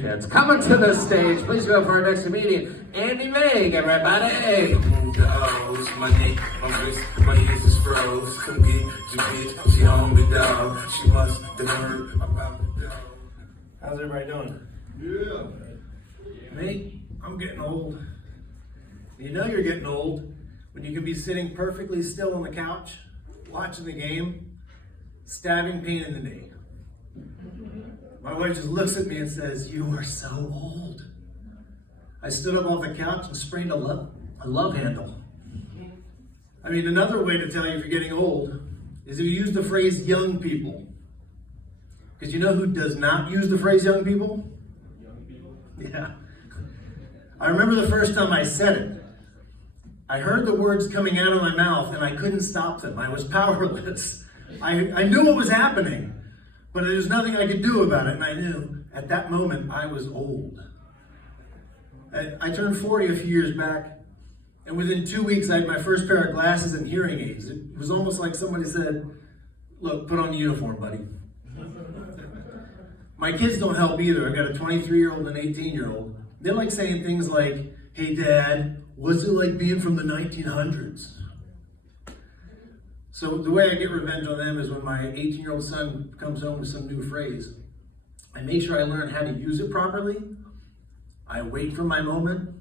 Kids coming to the stage. Please go for our next comedian, Andy Meg, everybody. My neck, my wrist, my ears is froze. Come get your bitch, she on the dog. She must have heard about the dog. How's everybody doing? Yeah. Me, I'm getting old. You know you're getting old when you can be sitting perfectly still on the couch, watching the game, stabbing pain in the knee. My wife just looks at me and says, "You are so old." I stood up off the couch and sprained a love handle. I mean, another way to tell you if you're getting old is if you use the phrase young people. Because you know who does not use the phrase young people? Young people? Yeah. I remember the first time I said it. I heard the words coming out of my mouth and I couldn't stop them. I was powerless. I knew what was happening, but there was nothing I could do about it. And I knew at that moment I was old. I turned 40 a few years back, and within 2 weeks I had my first pair of glasses and hearing aids. It was almost like somebody said, "Look, put on the uniform, buddy." My kids don't help either. I've got a 23-year-old and an 18-year-old. They're like saying things like, "Hey Dad, what's it like being from the 1900s? So the way I get revenge on them is when my 18-year-old son comes home with some new phrase, I make sure I learn how to use it properly. I wait for my moment,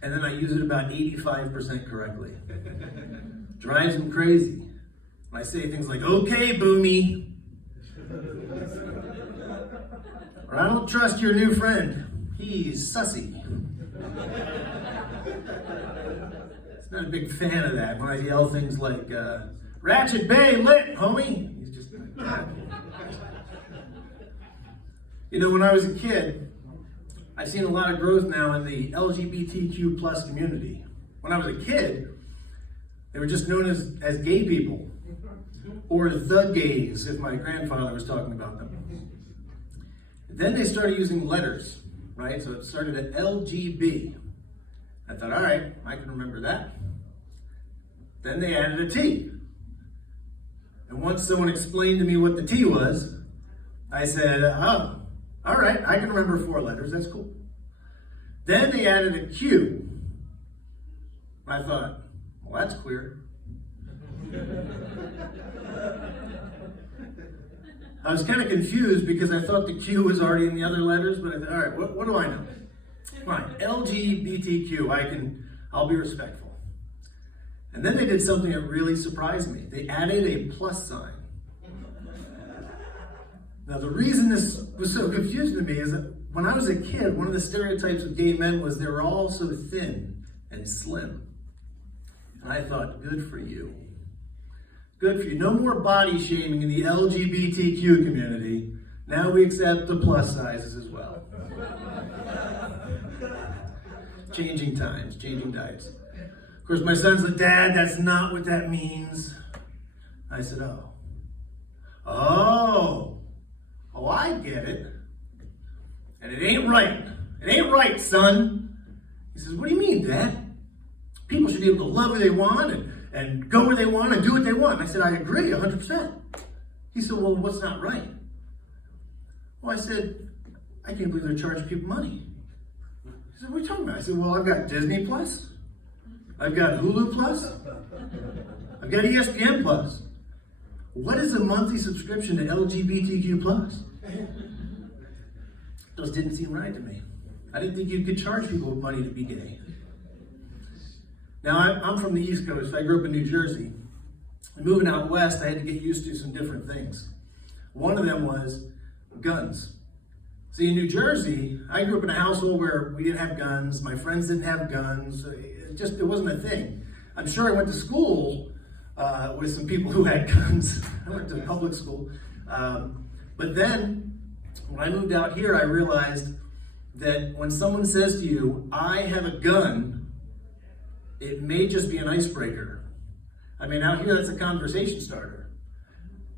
and then I use it about 85% correctly. Drives him crazy. I say things like, "Okay, Boomy." Or, "I don't trust your new friend. He's sussy." He's not a big fan of that when I yell things like, "Ratchet Bay lit, homie." He's just like that. You know, when I was a kid, I've seen a lot of growth now in the LGBTQ plus community. When I was a kid, they were just known as gay people, or the gays, if my grandfather was talking about them. Then they started using letters, right? So it started at LGB. I thought, all right, I can remember that. Then they added a T. And once someone explained to me what the T was, I said, "Oh, all right, I can remember 4 letters, that's cool." Then they added a Q. I thought, well, that's queer. I was kind of confused because I thought the Q was already in the other letters, but I thought, all right, what do I know? Fine, LGBTQ, I'll be respectful. And then they did something that really surprised me. They added a plus sign. Now, the reason this was so confusing to me is that when I was a kid, one of the stereotypes of gay men was they were all so thin and slim. And I thought, good for you. Good for you. No more body shaming in the LGBTQ community. Now we accept the plus sizes as well. Changing times, changing diets. Of course, my son's like, "Dad, that's not what that means." I said, Oh, I get it. And it ain't right. It ain't right, son. He says, "What do you mean, Dad? People should be able to love who they want and go where they want and do what they want." I said, "I agree 100%. He said, "Well, what's not right?" Well, I said, "I can't believe they're charging people money." He said, "What are you talking about?" I said, "Well, I've got Disney Plus. I've got Hulu Plus. I've got ESPN Plus. What is a monthly subscription to LGBTQ plus?" Those didn't seem right to me. I didn't think you could charge people with money to be gay. Now, I'm from the East Coast. I grew up in New Jersey. And moving out west, I had to get used to some different things. One of them was guns. See, in New Jersey, I grew up in a household where we didn't have guns. My friends didn't have guns. It wasn't a thing. I'm sure I went to school with some people who had guns. I went to public school. But then, when I moved out here, I realized that when someone says to you, "I have a gun," it may just be an icebreaker. I mean, out here, that's a conversation starter.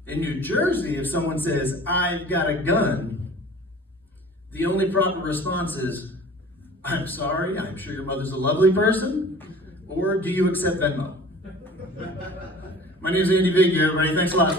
In New Jersey, if someone says, "I've got a gun," the only proper response is, "I'm sorry, I'm sure your mother's a lovely person," or "Do you accept Venmo?" My name is Andy Vigg, everybody. Thanks a lot.